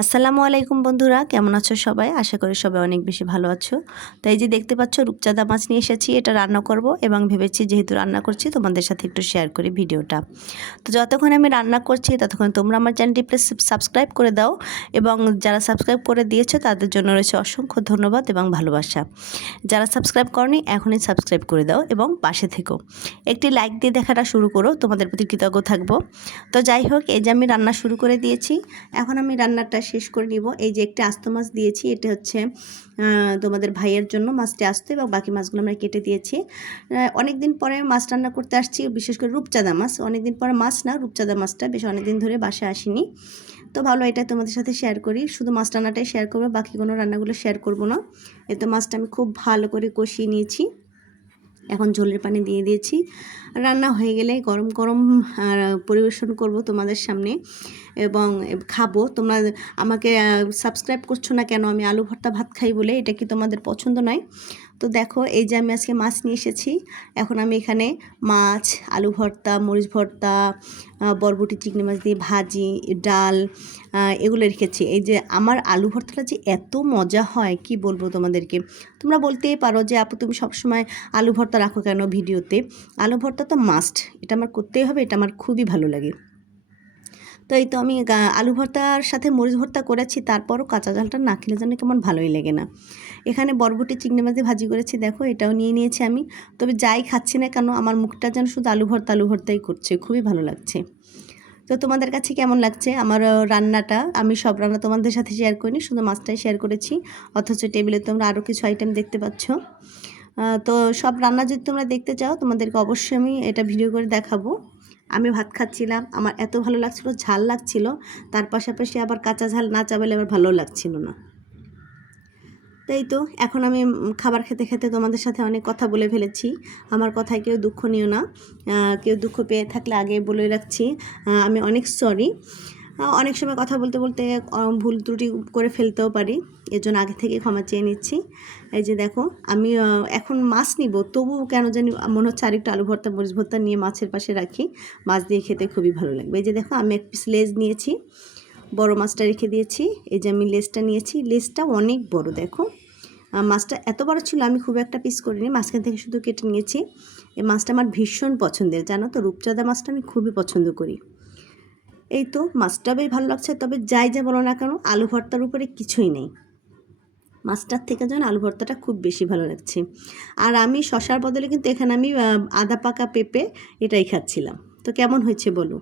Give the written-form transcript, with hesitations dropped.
আসসালামু আলাইকুম বন্ধুরা, কেমন আছো সবাই? আশা করি সবাই অনেক বেশি ভালো আছো। তো এই যে দেখতে পাচ্ছ রূপচাঁদা মাছ নিয়ে এসেছি, এটা রান্না করব এবং ভেবেছি যেহেতু রান্না করছি তোমাদের সাথে একটু শেয়ার করি ভিডিওটা। তো যতক্ষণ আমি রান্না করছি ততক্ষণ তোমরা আমার চ্যানেলটি প্লিজ সাবস্ক্রাইব করে দাও, এবং যারা সাবস্ক্রাইব করে দিয়েছো তাদের জন্য রয়েছে অসংখ্য ধন্যবাদ এবং ভালোবাসা। যারা সাবস্ক্রাইব করনি এখনই সাবস্ক্রাইব করে দাও এবং পাশে থেকো, একটি লাইক দিয়ে দেখাটা শুরু করো, তোমাদের প্রতি কৃতজ্ঞ থাকবো। তো যাই হোক, এই যে আমি রান্না শুরু করে দিয়েছি, এখন আমি রান্নাটা শেষ করে নিব। এই যে একটা আস্ত মাছ দিয়েছি, এটা হচ্ছে তোমাদের ভাইয়ের জন্য মাছটা আস্ত, এবং বাকি মাছগুলো আমরা কেটে দিয়েছি। অনেক দিন পরে মাছ রান্না করতে আসছি, বিশেষ করে রূপচাঁদা মাছ। অনেক দিন পরে মাছ না, রূপচাঁদা মাছটা বেশ অনেক দিন ধরে বাসায় আসেনি, তো ভালো এটা তোমাদের সাথে শেয়ার করি। শুধু মাছ রান্নাটাই শেয়ার করবো, বাকি কোনো রান্নাগুলো শেয়ার করব না। এতে মাছটা আমি খুব ভালো করে কষিয়ে নিয়েছি, এখন ঝোলের পানি দিয়ে দিয়েছি। রান্না হয়ে গেলে গরম গরম পরিবেশন করব তোমাদের সামনে এবং খাবো। তোমরা আমাকে সাবস্ক্রাইব করছো না কেন? আমি আলু ভর্তা ভাত খাই বলে, এটা কি তোমাদের পছন্দ নয়? তো দেখো, এই যে আমি আজকে মাছ নিয়ে এসেছি, এখন আমি এখানে মাছ, আলু ভর্তা, মরিচ ভর্তা, বরবটি চিংড়ি মাছ দিয়ে ভাজি, ডাল, এগুলো রেখেছি। এই যে আমার আলু ভর্তাটা যে এত মজা হয় কি বলবো তোমাদেরকে। তোমরা বলতেই পারো যে আপু তুমি সবসময় আলু ভর্তা রাখো কেন ভিডিওতে? আলু ভর্তা তো মাস্ট, এটা আমার করতেই হবে, এটা আমার খুবই ভালো লাগে। তো এই তো আমি আলু ভর্তার সাথে মরিচ ভর্তা করেছি, তারপরও কাঁচা ঝালটা না খেলে যেন কেমন ভালোই লাগে না। এখানে বরবটি চিংড়ি মাছ দিয়ে ভাজি করেছি, দেখো এটাও নিয়ে নিয়েছি আমি। তবে যাই খাচ্ছি না কেন আমার মুখটা যেন শুধু আলু ভর্তা আলু ভর্তাই করছে, খুবই ভালো লাগছে। তো তোমাদের কাছে কেমন লাগছে আমার রান্নাটা? আমি সব রান্না তোমাদের সাথে শেয়ার করিনি, শুধু মাছটাই শেয়ার করেছি, অথচ টেবিলে তোমরা আরও কিছু আইটেম দেখতে পাচ্ছ। তো সব রান্না যদি তোমরা দেখতে চাও তোমাদেরকে অবশ্যই আমি এটা ভিডিও করে দেখাবো। আমি ভাত খাচ্ছিলাম, আমার এত ভালো লাগছিলো, ঝাল লাগছিল, তার পাশাপাশি আবার কাঁচা ঝাল না চাবালে আবার ভালো লাগছিল না। তাই তো এখন আমি খাবার খেতে খেতে তোমাদের সাথে অনেক কথা বলে ফেলেছি। আমার কথায় কেউ দুঃখ নিও না, কেউ দুঃখ পেয়ে থাকলে আগে বলে রাখছি আমি অনেক সরি। অনেক সময় কথা বলতে বলতে ভুল ত্রুটি করে ফেলতেও পারি, এর জন্য আগে থেকে ক্ষমা চেয়ে নিচ্ছি। এই যে দেখো, আমি এখন মাছ নিব, তবুও কেন জানি মনে হচ্ছে আরেকটু আলু ভর্তা মরিচ ভর্তা নিয়ে মাছের পাশে রাখি, মাছ দিয়ে খেতে খুবই ভালো লাগবে। এই যে দেখো, আমি এক পিস লেজ নিয়েছি, বড় মাছটা রেখে দিয়েছি। এই যে আমি লেজটা নিয়েছি, লেজটা অনেক বড়, দেখো মাছটা এত বড় ছিল, আমি খুব একটা পিস করিনি, মাঝখান থেকে শুধু কেটে নিয়েছি। এই মাছটা আমার ভীষণ পছন্দের, জানো তো, রূপচাঁদা মাছটা আমি খুবই পছন্দ করি। এই তো মাছটা বেশ ভালো লাগছে, তবে যাই যা বলো না কেন আলু ভর্তার উপরে কিছুই নেই, মাছটার থেকে যেন আলু ভর্তাটা খুব বেশি ভালো লাগছে। আর আমি শশার বদলে কিন্তু এখানে আমি আদা পাকা পেঁপে এটাই খাচ্ছিলাম। তো কেমন হয়েছে বলো?